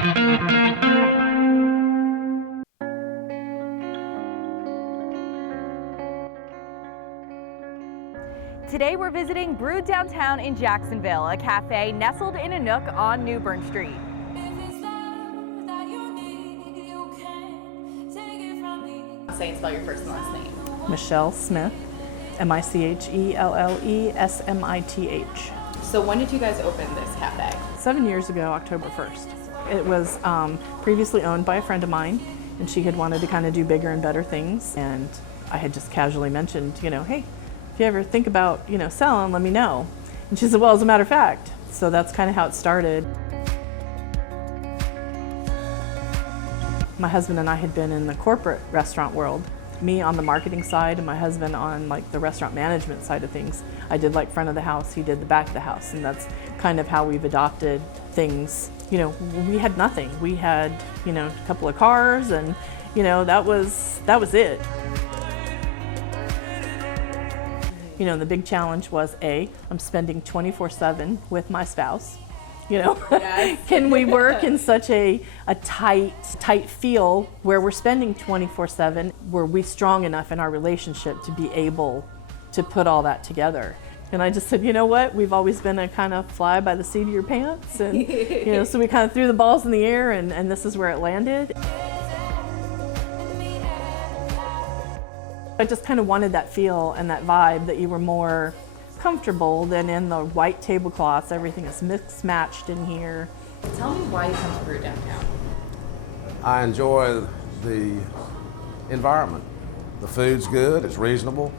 Today we're visiting Brew Downtown in Jacksonville, a cafe nestled in a nook on Newbern Street. Say and spell your first and last name. Michelle Smith, Michellesmith. So when did you guys open this cafe? 7 years ago, October 1st. It was previously owned by a friend of mine, and she had wanted to kind of do bigger and better things. And I had just casually mentioned, hey, if you ever think about, selling, let me know. And she said, well, as a matter of fact. So that's kind of how it started. My husband and I had been in the corporate restaurant world. Me on the marketing side and my husband on the restaurant management side of things. I did front of the house, he did the back of the house, and that's kind of how we've adopted things. We had nothing. We had, a couple of cars, and that was it. The big challenge was I'm spending 24/7 with my spouse. Yes. Can we work in such a tight feel where we're spending 24/7? Were we strong enough in our relationship to be able to put all that together? And I just said, you know what? We've always been a kind of fly by the seat of your pants, and so we kind of threw the balls in the air, and this is where it landed. I just kind of wanted that feel and that vibe that you were more comfortable than in the white tablecloths. Everything is mixed matched in here. Tell me why you come to Brew Downtown. I enjoy the environment. The food's good, it's reasonable,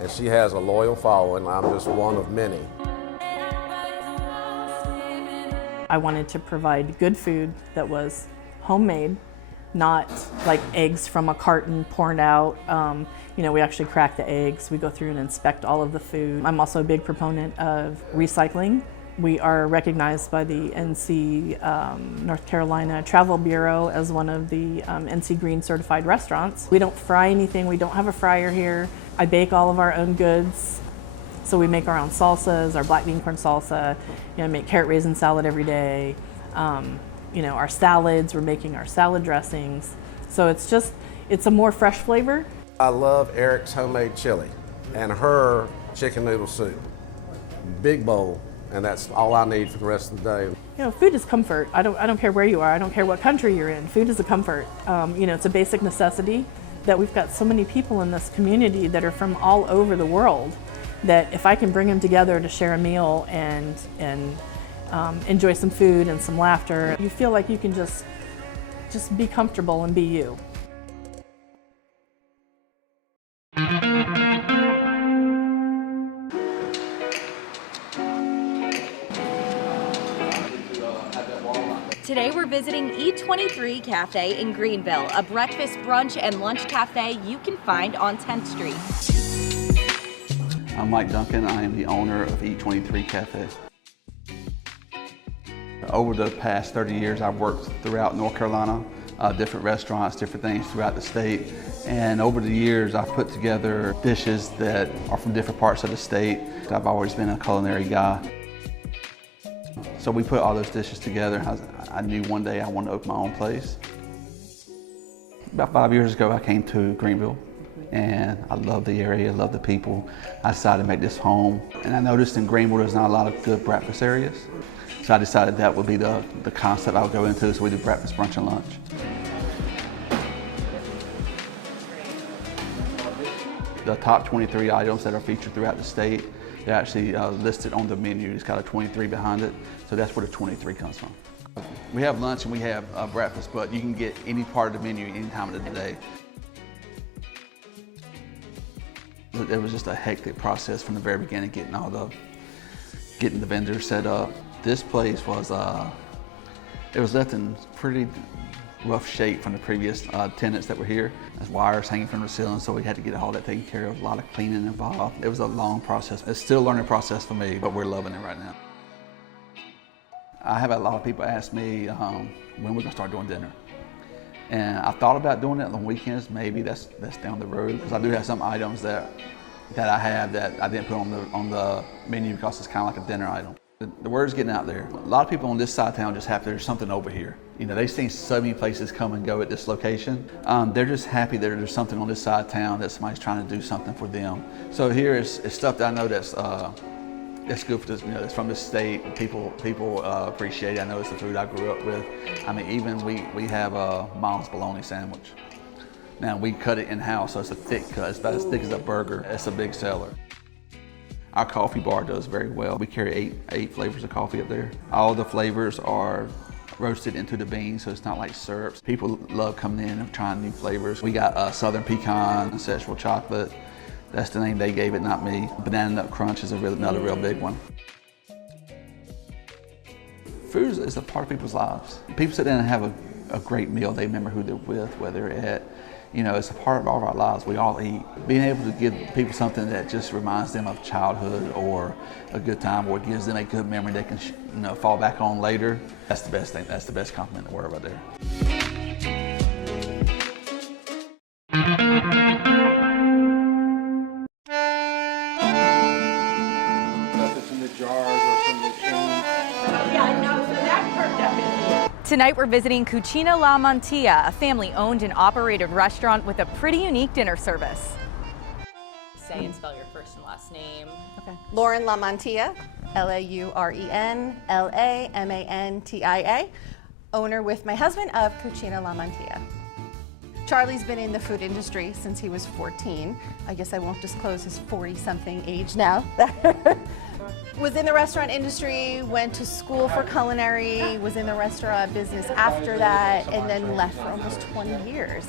and she has a loyal following. I'm just one of many. I wanted to provide good food that was homemade, not like eggs from a carton poured out. We actually crack the eggs. We go through and inspect all of the food. I'm also a big proponent of recycling. We are recognized by the NC North Carolina Travel Bureau as one of the NC Green certified restaurants. We don't fry anything. We don't have a fryer here. I bake all of our own goods. So we make our own salsas, our black bean corn salsa, make carrot raisin salad every day. Our salads, we're making our salad dressings. So it's a more fresh flavor. I love Eric's homemade chili and her chicken noodle soup. Big bowl, and that's all I need for the rest of the day. Food is comfort. I don't care where you are. I don't care what country you're in. Food is a comfort. It's a basic necessity that we've got so many people in this community that are from all over the world that if I can bring them together to share a meal and enjoy some food and some laughter, you feel like you can just be comfortable and be you. Today we're visiting E23 Cafe in Greenville, a breakfast, brunch, and lunch cafe you can find on 10th Street. I'm Mike Duncan. I am the owner of E23 Cafe. Over the past 30 years, I've worked throughout North Carolina, different restaurants, different things throughout the state. And over the years, I've put together dishes that are from different parts of the state. I've always been a culinary guy. So we put all those dishes together. I knew one day I wanted to open my own place. About 5 years ago, I came to Greenville, and I love the area, love the people. I decided to make this home. And I noticed in Greenville, there's not a lot of good breakfast areas. So I decided that would be the concept I would go into, so we do breakfast, brunch, and lunch. The top 23 items that are featured throughout the state, they're actually listed on the menu. It's got a 23 behind it, so that's where the 23 comes from. We have lunch and we have breakfast, but you can get any part of the menu any time of the day. It was just a hectic process from the very beginning, getting the vendors set up. This place was it was left in pretty rough shape from the previous tenants that were here. There's wires hanging from the ceiling, so we had to get all that taken care of. A lot of cleaning involved. It was a long process. It's still a learning process for me, but we're loving it right now. I have a lot of people ask me when we're gonna start doing dinner. And I thought about doing it on the weekends. Maybe that's down the road, because I do have some items that I have that I didn't put on the menu because it's kind of like a dinner item. The word's getting out there. A lot of people on this side of town just have there's something over here. You know, they've seen so many places come and go at this location. They're just happy that there's something on this side of town that somebody's trying to do something for them. So here is stuff that I know that's good for this, you know, that's from the state. People appreciate it. I know it's the food I grew up with. I mean, even we have a Mom's bologna sandwich. Now we cut it in-house, so it's a thick cut. It's about as thick as a burger. It's a big seller. Our coffee bar does very well. We carry eight flavors of coffee up there. All the flavors are roasted into the beans, so it's not like syrups. People love coming in and trying new flavors. We got Southern Pecan, Ancestral Chocolate. That's the name they gave it, not me. Banana Nut Crunch is another real big one. Food is a part of people's lives. People sit down and have a great meal. They remember who they're with, where they're at. You know, it's a part of all of our lives. We all eat. Being able to give people something that just reminds them of childhood or a good time, or gives them a good memory they can, you know, fall back on later. That's the best thing. That's the best compliment in the world right there. Tonight we're visiting Cucina La Mantilla, a family-owned and operated restaurant with a pretty unique dinner service. Say and spell your first and last name. Okay. Lauren La Mantilla, Lauren Lamantia, owner with my husband of Cucina La Mantilla. Charlie's been in the food industry since he was 14. I guess I won't disclose his 40-something age now. Was in the restaurant industry, went to school for culinary, was in the restaurant business after that, and then left for almost 20 years.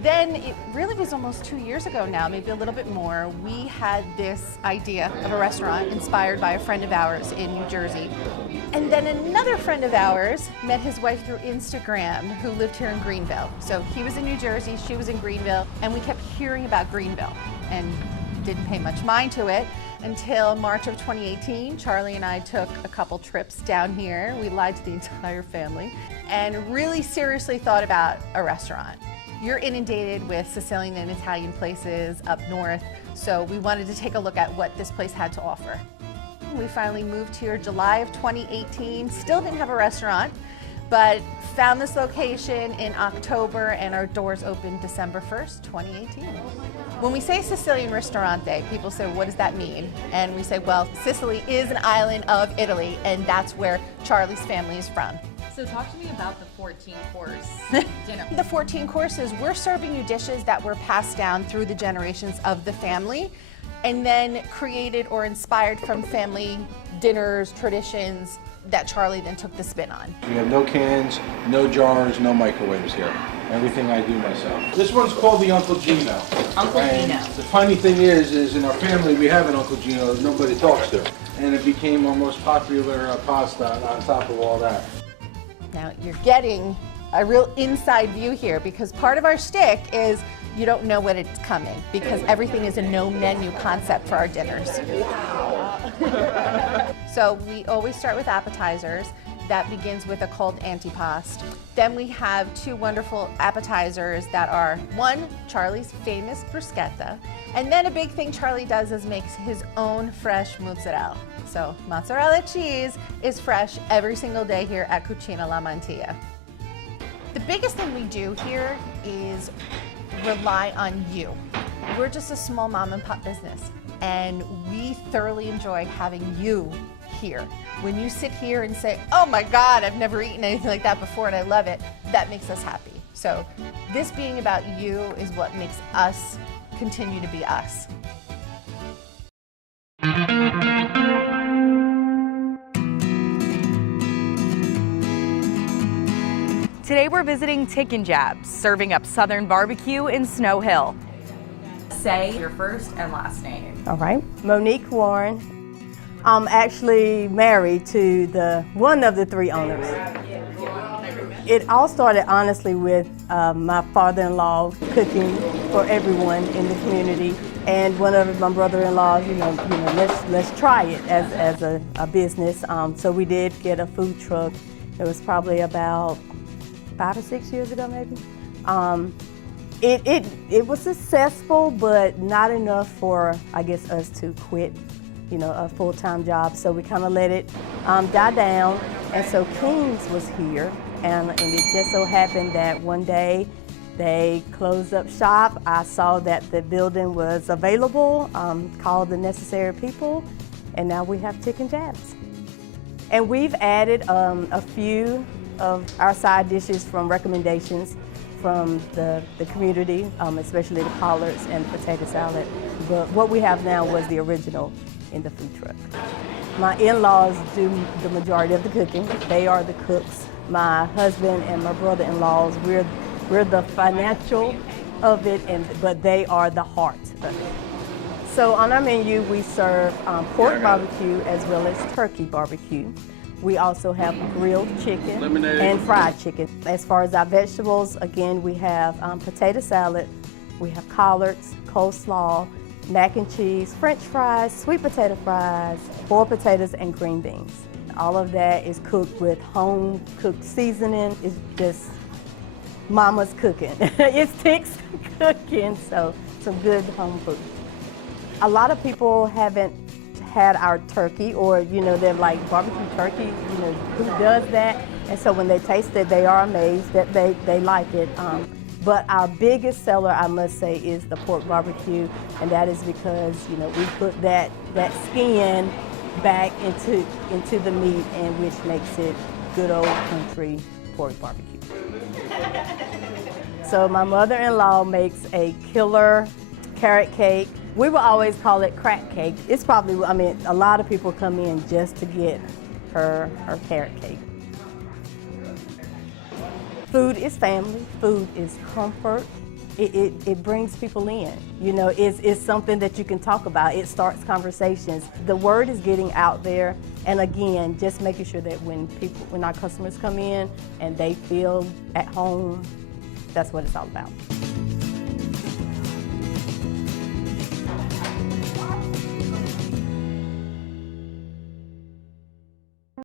Then it really was almost 2 years ago now, maybe a little bit more. We had this idea of a restaurant inspired by a friend of ours in New Jersey. And then another friend of ours met his wife through Instagram who lived here in Greenville. So he was in New Jersey, she was in Greenville, and we kept hearing about Greenville and didn't pay much mind to it until March of 2018. Charlie and I took a couple trips down here. We lied to the entire family and really seriously thought about a restaurant. You're inundated with Sicilian and Italian places up north, so we wanted to take a look at what this place had to offer. We finally moved here July of 2018, still didn't have a restaurant, but found this location in October and our doors opened December 1st, 2018. When we say Sicilian Ristorante, people say, what does that mean? And we say, well, Sicily is an island of Italy, and that's where Charlie's family is from. So talk to me about the 14-course dinner. The 14 courses, we're serving you dishes that were passed down through the generations of the family and then created or inspired from family dinners, traditions that Charlie then took the spin on. We have no cans, no jars, no microwaves here. Everything I do myself. This one's called the Uncle Gino. Uncle and Gino. The funny thing is in our family we have an Uncle Gino that nobody talks to. And it became our most popular pasta on top of all that. Now you're getting a real inside view here because part of our shtick is you don't know when it's coming because everything is a no menu concept for our dinners. So we always start with appetizers. That begins with a cold antipasto. Then we have two wonderful appetizers that are, one, Charlie's famous bruschetta, and then a big thing Charlie does is makes his own fresh mozzarella. So mozzarella cheese is fresh every single day here at Cucina La Mantilla. The biggest thing we do here is rely on you. We're just a small mom and pop business, and we thoroughly enjoy having you here. When you sit here and say, oh my God, I've never eaten anything like that before and I love it, that makes us happy. So this being about you is what makes us continue to be us. Today we're visiting Tick and Jabs, serving up Southern barbecue in Snow Hill. Say your first and last name. All right, Monique Warren. I'm actually married to one of the three owners. It all started honestly with my father-in-law cooking for everyone in the community, and one of my brother-in-laws, let's try it as a business. So we did get a food truck. It was probably about 5 or 6 years ago, maybe. It was successful, but not enough for, I guess, us to quit, a full-time job. So we kind of let it die down. And so King's was here, and it just so happened that one day they closed up shop. I saw that the building was available, called the necessary people, and now we have Chicken Jabs. And we've added a few of our side dishes from recommendations from the community, especially the collards and the potato salad. But what we have now was the original in the food truck. My in-laws do the majority of the cooking. They are the cooks. My husband and my brother-in-laws, we're the financial of it, but they are the heart of it. So on our menu, we serve pork barbecue as well as turkey barbecue. We also have grilled chicken and fried chicken. As far as our vegetables, again, we have potato salad, we have collards, coleslaw, mac and cheese, french fries, sweet potato fries, boiled potatoes, and green beans. All of that is cooked with home-cooked seasoning. It's just mama's cooking. It's Tick's cooking, so some good home food. A lot of people haven't had our turkey, or they're like, barbecue turkey, who does that? And so when they taste it, they are amazed that they like it. But our biggest seller, I must say, is the pork barbecue, and that is because we put that skin back into the meat, and which makes it good old country pork barbecue. So my mother-in-law makes a killer carrot cake. We will always call it crack cake. It's probably, a lot of people come in just to get her carrot cake. Food is family, food is comfort. It brings people in. It's something that you can talk about. It starts conversations. The word is getting out there, and again, just making sure that when our customers come in and they feel at home, that's what it's all about.